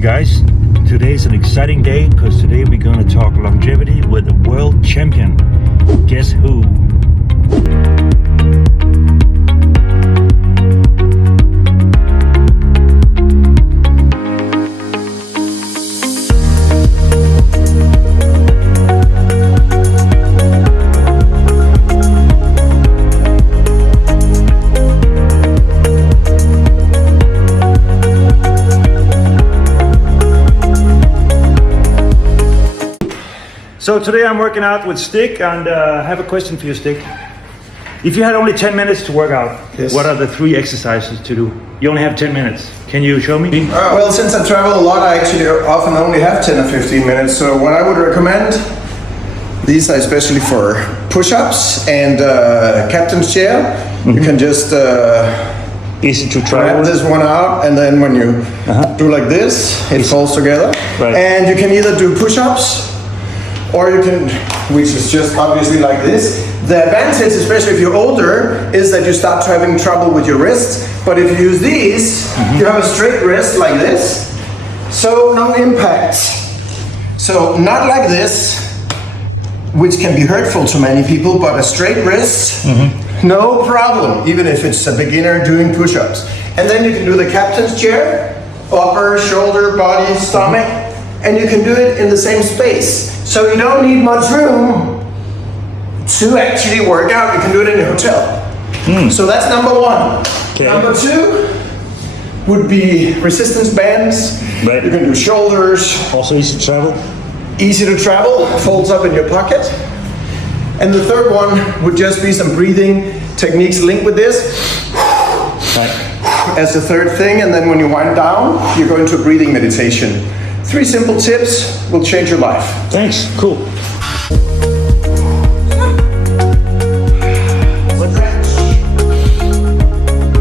morning, guys. Today's an exciting day because today we're going to talk longevity with the world champion. Guess who? So today I'm working out with Stig, and I have a question for you, Stig. If you had only 10 minutes to work out, Yes. What are the 3 exercises to do? You only have 10 minutes. Can you show me? Well, since I travel a lot, I actually often only have 10 or 15 minutes. So what I would recommend, these are especially for push-ups and captain's chair. Mm-hmm. You can just Easy to grab travel. this one out, and then when you do like this, it falls together. Right. And you can either do push-ups, or you can, which is just obviously like this. The advantage, especially if you're older, is that you start having trouble with your wrists. But if you use these, you have a straight wrist like this, so no impact. So not like this, which can be hurtful to many people, but a straight wrist, no problem, even if it's a beginner doing push-ups. And then you can do the captain's chair, upper, shoulder, body, stomach, and you can do it in the same space. So you don't need much room to actually work out. You can do it in a hotel. So that's number 1. Okay. Number 2 would be resistance bands. Right. You can do shoulders. Also easy to travel. Easy to travel, folds up in your pocket. And the third one would just be some breathing techniques linked with this. Right. As the third thing, and then when you wind down, you go into a breathing meditation. 3 simple tips will change your life. Thanks. Cool.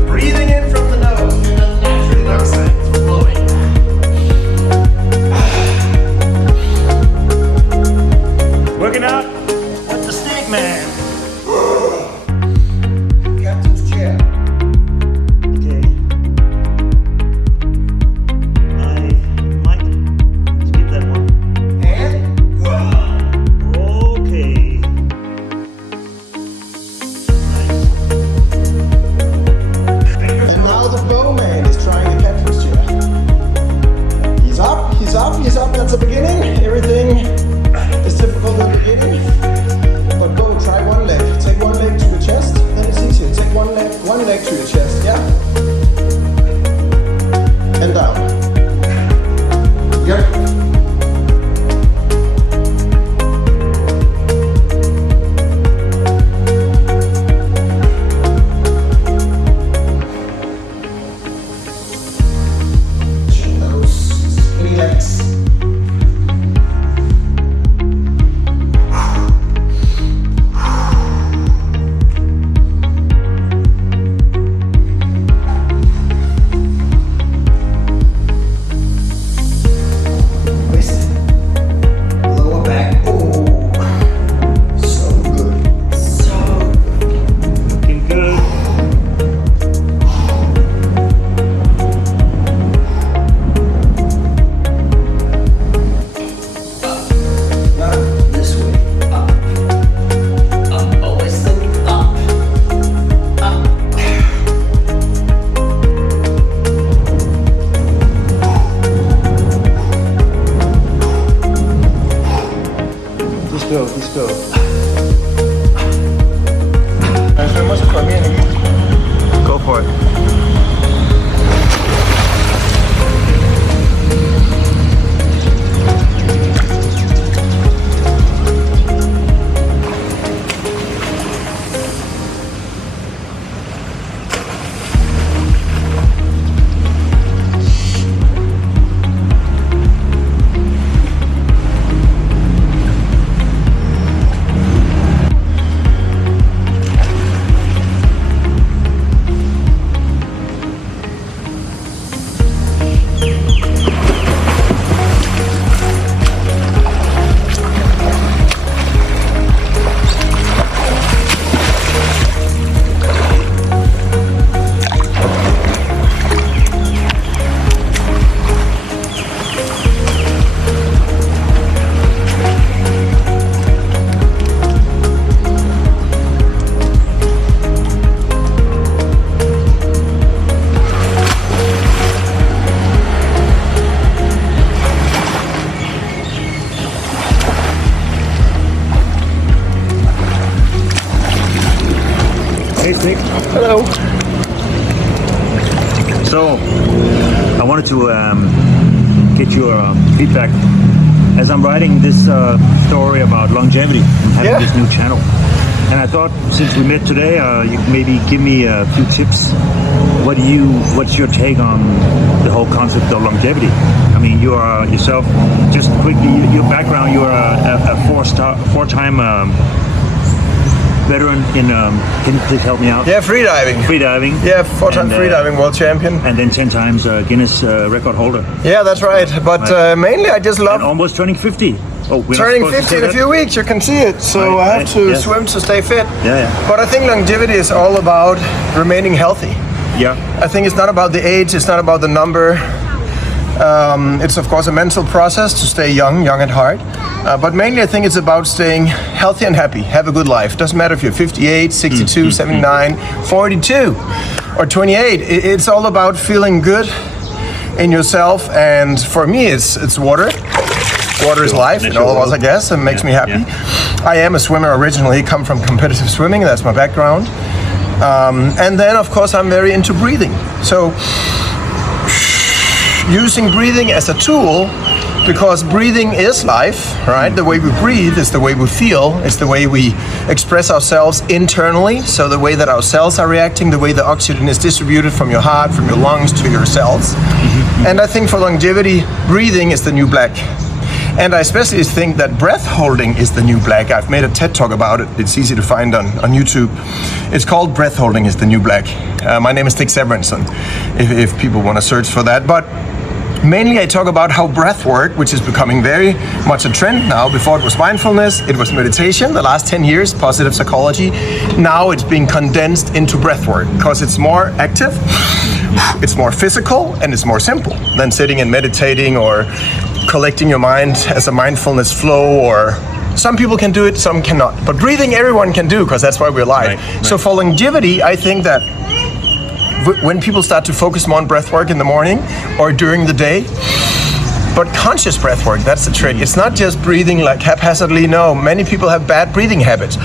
Breathing in from the nose, naturally looks like it's flowing. Working out with the Stig man. Captain's chair. Okay. I might skip that one. And Okay. Nice. And now the bowman is trying the captain's chair. He's up, he's up, he's up. That's the beginning. Everything is difficult at the beginning. But go, try one leg. Take one leg to your chest, then it's easier. Take one leg to your chest, yeah? And down. Yep. Those skinny legs. Wrist. Lower back. Oh, so good. So good. Looking good. Not this way. Up. Up. Always think up. Up. Just go. Altså, måste komma igen. Go for it. Hey, Stig. Hello. So, I wanted to get your feedback. As I'm writing this story about longevity and having this new channel. And I thought, since we met today, you could maybe give me a few tips. What's your take on the whole concept of longevity? I mean, you are yourself, just quickly, your background, you are a four-time veteran in, can you please help me out? Yeah, freediving. Freediving. Yeah, 4-time freediving world champion. And then 10 times Guinness record holder. Yeah, that's right. But mainly I just love... And almost turning 50. Oh, we're turning not supposed 50 to say in a that? few weeks, you can see it. So I have to swim to stay fit. Yeah. But I think longevity is all about remaining healthy. Yeah. I think it's not about the age, it's not about the number. It's of course a mental process to stay young at heart. But mainly I think it's about staying healthy and happy, have a good life. Doesn't matter if you're 58, 62, 79, 42 or 28. It's all about feeling good in yourself. And for me, it's water. Water is life, and all of us, I guess, and makes me happy. Yeah. I am a swimmer originally, come from competitive swimming, that's my background. And then, of course, I'm very into breathing. So, using breathing as a tool, because breathing is life, right? The way we breathe is the way we feel, it's the way we express ourselves internally, so the way that our cells are reacting, the way the oxygen is distributed from your heart, from your lungs to your cells. And I think for longevity, breathing is the new black. And I especially think that breath holding is the new black. I've made a TED talk about it. It's easy to find on YouTube. It's called Breath Holding is the New Black. My name is Stig Severinsen, if people want to search for that. But mainly I talk about how breath work, which is becoming very much a trend now. Before it was mindfulness, it was meditation. The last 10 years, positive psychology. Now it's being condensed into breath work because it's more active, it's more physical, and it's more simple than sitting and meditating or collecting your mind as a mindfulness flow, or some people can do it, some cannot. But breathing, everyone can do, because that's why we're alive. Right. So for longevity, I think that when people start to focus more on breath work in the morning or during the day, but conscious breath work, that's the trick. It's not just breathing like haphazardly. No, many people have bad breathing habits.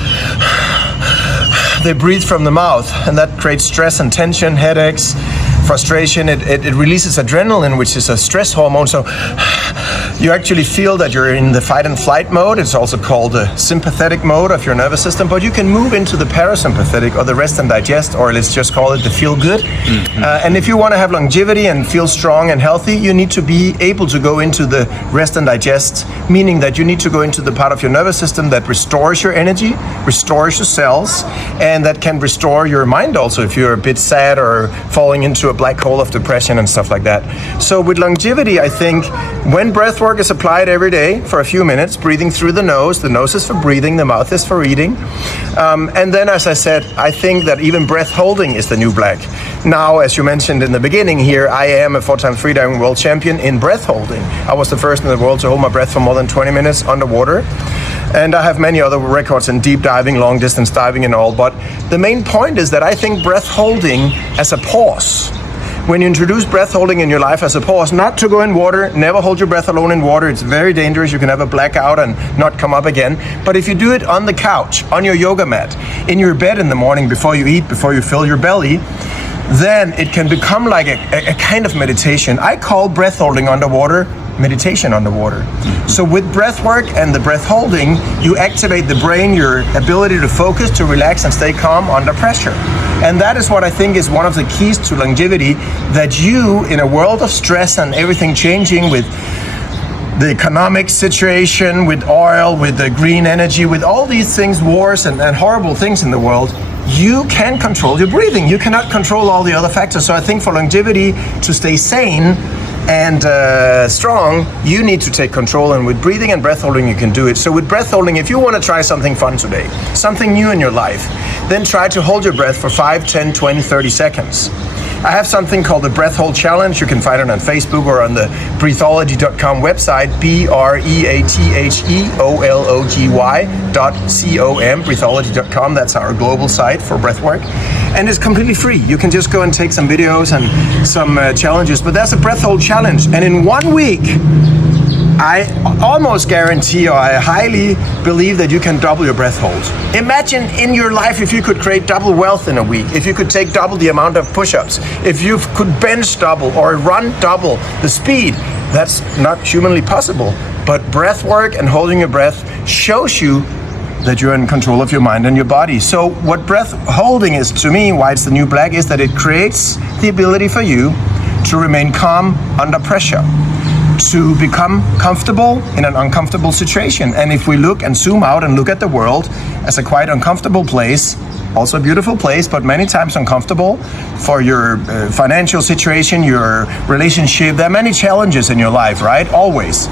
They breathe from the mouth, and that creates stress and tension, headaches, frustration. It releases adrenaline, which is a stress hormone. So you actually feel that you're in the fight and flight mode. It's also called the sympathetic mode of your nervous system, but you can move into the parasympathetic or the rest and digest, or let's just call it the feel good. And if you want to have longevity and feel strong and healthy, you need to be able to go into the rest and digest, meaning that you need to go into the part of your nervous system that restores your energy, restores your cells, and that can restore your mind also if you're a bit sad or falling into a black hole of depression and stuff like that. So with longevity, I think when breath work is applied every day for a few minutes, breathing through the nose is for breathing, the mouth is for eating. And then, as I said, I think that even breath holding is the new black. Now, as you mentioned in the beginning here, I am a 4-time freediving world champion in breath holding. I was the first in the world to hold my breath for more than 20 minutes underwater. And I have many other records in deep diving, long distance diving and all. But the main point is that I think breath holding as a pause, when you introduce breath holding in your life as a pause, not to go in water, never hold your breath alone in water. It's very dangerous. You can have a blackout and not come up again. But if you do it on the couch, on your yoga mat, in your bed in the morning before you eat, before you fill your belly, then it can become like a kind of meditation. I call breath holding underwater meditation underwater. So with breath work and the breath holding, you activate the brain, your ability to focus, to relax and stay calm under pressure. And that is what I think is one of the keys to longevity, that you, in a world of stress and everything changing with the economic situation, with oil, with the green energy, with all these things, wars and horrible things in the world, you can control your breathing. You cannot control all the other factors. So I think for longevity, to stay sane and strong, you need to take control, and with breathing and breath holding you can do it. So with breath holding, if you want to try something fun today, something new in your life, then try to hold your breath for 5, 10, 20, 30 seconds. I have something called the Breath Hold Challenge. You can find it on Facebook or on the breathology.com website, breatheology.com, breathology.com. That's our global site for breathwork. And it's completely free. You can just go and take some videos and some challenges, but that's a Breath Hold Challenge. And in 1 week, I almost guarantee, or I highly believe that you can double your breath hold. Imagine in your life if you could create double wealth in a week, if you could take double the amount of push-ups, if you could bench double or run double the speed. That's not humanly possible. But breath work and holding your breath shows you that you're in control of your mind and your body. So what breath holding is, to me, why it's the new black, is that it creates the ability for you to remain calm under pressure, to become comfortable in an uncomfortable situation. And if we look and zoom out and look at the world as a quite uncomfortable place, also a beautiful place, but many times uncomfortable for your financial situation, your relationship, there are many challenges in your life, right? Always.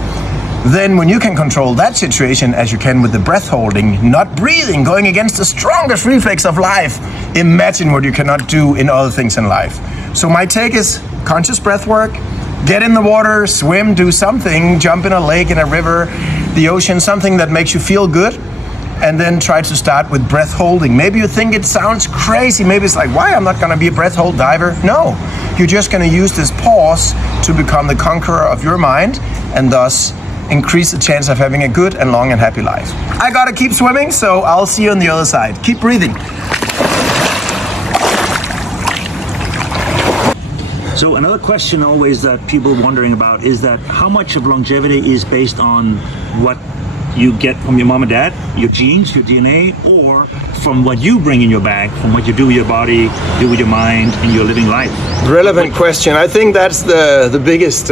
Then when you can control that situation as you can with the breath holding, not breathing, going against the strongest reflex of life, imagine what you cannot do in other things in life. So my take is conscious breath work, get in the water, swim, do something, jump in a lake, in a river, the ocean, something that makes you feel good, and then try to start with breath holding. Maybe you think it sounds crazy, maybe it's like, why, I'm not gonna be a breath hold diver. No, you're just gonna use this pause to become the conqueror of your mind, and thus increase the chance of having a good and long and happy life. I gotta keep swimming, so I'll see you on the other side. Keep breathing. So another question always that people are wondering about is that how much of longevity is based on what you get from your mom and dad, your genes, your DNA, or from what you bring in your bag, from what you do with your body, do with your mind, in your living life? Relevant question. I think that's the biggest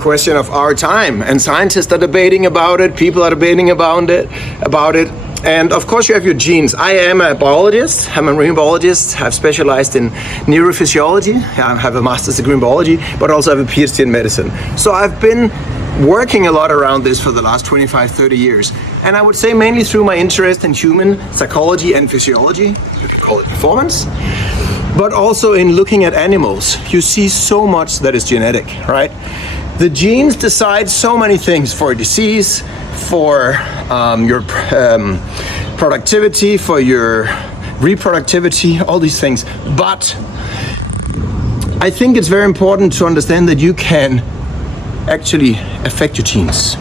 question of our time, and scientists are debating about it, people are debating about it. And of course you have your genes. I am a biologist, I'm a marine biologist. I've specialized in neurophysiology. I have a master's degree in biology, but also have a PhD in medicine. So I've been working a lot around this for the last 25, 30 years. And I would say mainly through my interest in human psychology and physiology, you could call it performance, but also in looking at animals. You see so much that is genetic, right? The genes decide so many things for disease, for your productivity, for your reproductivity, all these things. But I think it's very important to understand that you can actually affect your genes.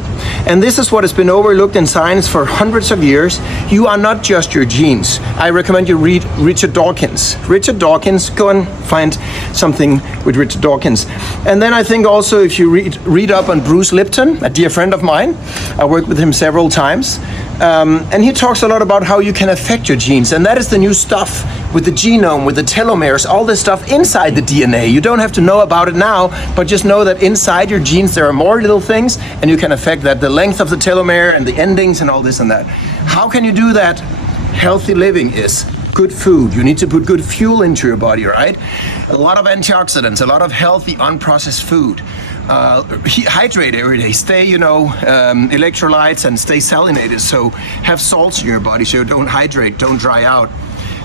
And this is what has been overlooked in science for hundreds of years. You are not just your genes. I recommend you read Richard Dawkins. Richard Dawkins, go and find something with Richard Dawkins. And then I think also if you read up on Bruce Lipton, a dear friend of mine, I worked with him several times, and he talks a lot about how you can affect your genes. And that is the new stuff with the genome, with the telomeres, all this stuff inside the DNA. You don't have to know about it now, but just know that inside your genes there are more little things, and you can affect that, the length of the telomere and the endings and all this and that. How can you do that? Healthy living is good food. You need to put good fuel into your body, right? A lot of antioxidants, a lot of healthy unprocessed food. Hydrate every day. Stay, electrolytes, and stay salinated. So have salts in your body so you don't hydrate, don't dry out.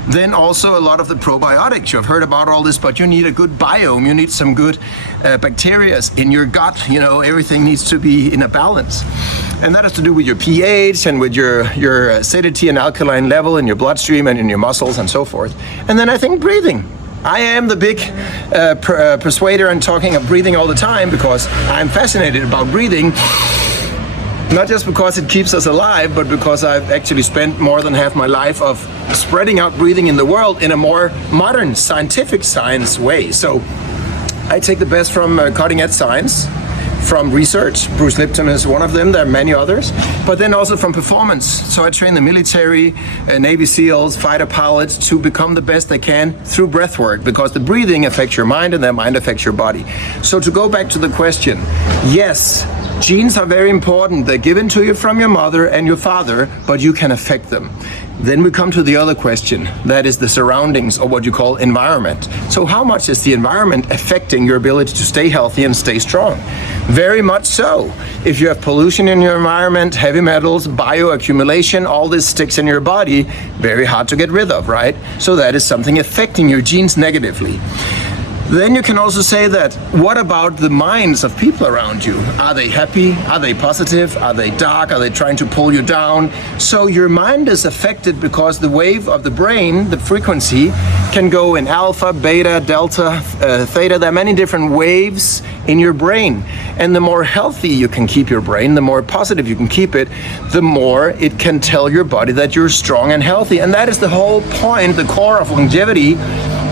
Then also a lot of the probiotics. You've heard about all this, but you need a good biome. You need some good bacteria in your gut. Everything needs to be in a balance. And that has to do with your pH and with your acidity and alkaline level in your bloodstream and in your muscles and so forth. And then I think breathing. I am the big persuader and talking of breathing all the time because I'm fascinated about breathing. Not just because it keeps us alive, but because I've actually spent more than half my life of spreading out breathing in the world in a more modern scientific science way. So I take the best from cutting edge science, from research. Bruce Lipton is one of them, there are many others, but then also from performance. So I train the military, Navy SEALs, fighter pilots to become the best they can through breath work, because the breathing affects your mind and that mind affects your body. So to go back to the question, yes, genes are very important. They're given to you from your mother and your father, but you can affect them. Then we come to the other question, that is the surroundings, or what you call environment. So how much is the environment affecting your ability to stay healthy and stay strong? Very much so. If you have pollution in your environment, heavy metals, bioaccumulation, all this sticks in your body, very hard to get rid of, right? So that is something affecting your genes negatively. Then you can also say that, what about the minds of people around you? Are they happy? Are they positive? Are they dark? Are they trying to pull you down? So your mind is affected because the wave of the brain, the frequency, can go in alpha, beta, delta, theta. There are many different waves in your brain. And the more healthy you can keep your brain, the more positive you can keep it, the more it can tell your body that you're strong and healthy. And that is the whole point, the core of longevity,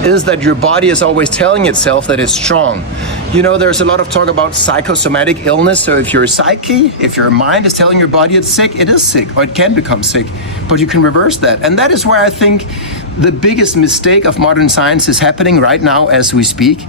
is that your body is always telling itself that it's strong. You know, there's a lot of talk about psychosomatic illness. So if your psyche, if your mind is telling your body it's sick, it is sick, or it can become sick, but you can reverse that. And that is where I think the biggest mistake of modern science is happening right now as we speak,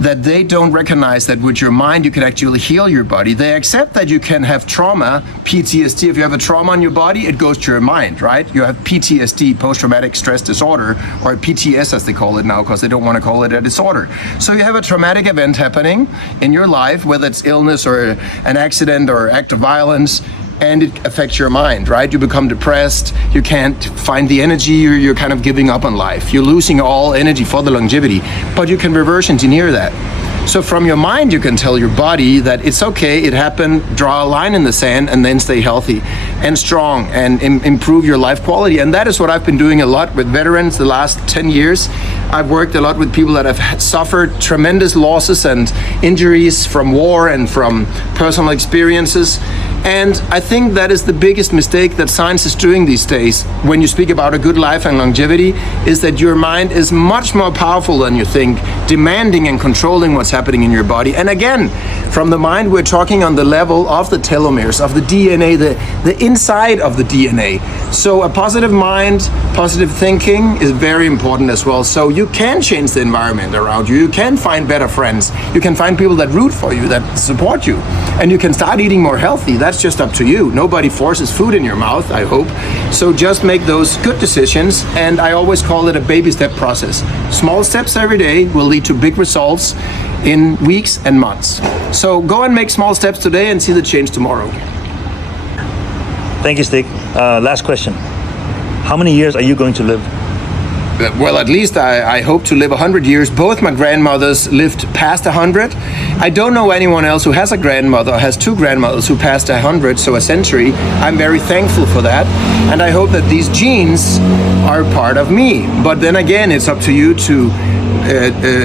that they don't recognize that with your mind you can actually heal your body. They accept that you can have trauma, PTSD. If you have a trauma in your body, it goes to your mind, right? You have PTSD, post-traumatic stress disorder, or PTS as they call it now, because they don't want to call it a disorder. So you have a traumatic event happening in your life, whether it's illness or an accident or act of violence, and it affects your mind, right? You become depressed, you can't find the energy, you're kind of giving up on life. You're losing all energy for the longevity, but you can reverse engineer that. So from your mind, you can tell your body that it's okay, it happened, draw a line in the sand, and then stay healthy and strong and improve your life quality. And that is what I've been doing a lot with veterans the last 10 years. I've worked a lot with people that have suffered tremendous losses and injuries from war and from personal experiences. And I think that is the biggest mistake that science is doing these days when you speak about a good life and longevity, is that your mind is much more powerful than you think, demanding and controlling what's happening in your body. And again, from the mind, we're talking on the level of the telomeres, of the DNA, the inside of the DNA. So a positive mind, positive thinking is very important as well. So you can change the environment around you. You can find better friends. You can find people that root for you, that support you. And you can start eating more healthy. That's just up to you. Nobody forces food in your mouth, I hope. So just make those good decisions. And I always call it a baby step process. Small steps every day will lead to big results in weeks and months. So go and make small steps today and see the change tomorrow. Thank you, Stig. Last question. How many years are you going to live? Well, at least I hope to live 100 years. Both my grandmothers lived past 100. I don't know anyone else who has a grandmother or has two grandmothers who passed 100, so a century. I'm very thankful for that. And I hope that these genes are part of me. But then again, it's up to you to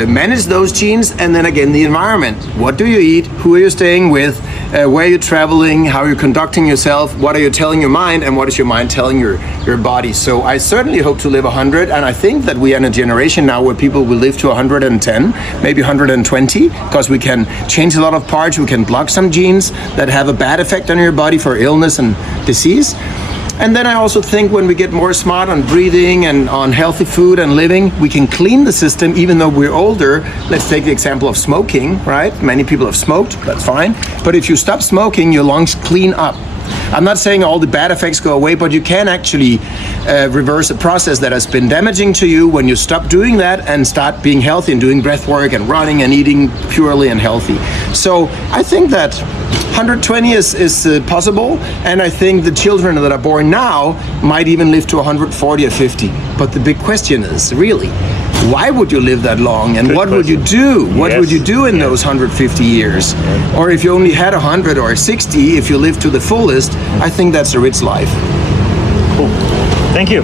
manage those genes, and then again the environment. What do you eat? Who are you staying with? Where are you traveling? How are you conducting yourself? What are you telling your mind? And what is your mind telling your body? So I certainly hope to live 100, and I think that we are in a generation now where people will live to 110, maybe 120, because we can change a lot of parts. We can block some genes that have a bad effect on your body for illness and disease. And then I also think when we get more smart on breathing and on healthy food and living, we can clean the system even though we're older. Let's take the example of smoking, right? Many people have smoked, that's fine. But if you stop smoking, your lungs clean up. I'm not saying all the bad effects go away, but you can actually reverse a process that has been damaging to you when you stop doing that and start being healthy and doing breath work and running and eating purely and healthy. So I think that 120 is possible, and I think the children that are born now might even live to 140 or 50. But the big question is, really, why would you live that long, and what would you do? What would you do in those 150 years? Or if you only had 100 or 60, if you live to the fullest, I think that's a rich life. Cool. Thank you.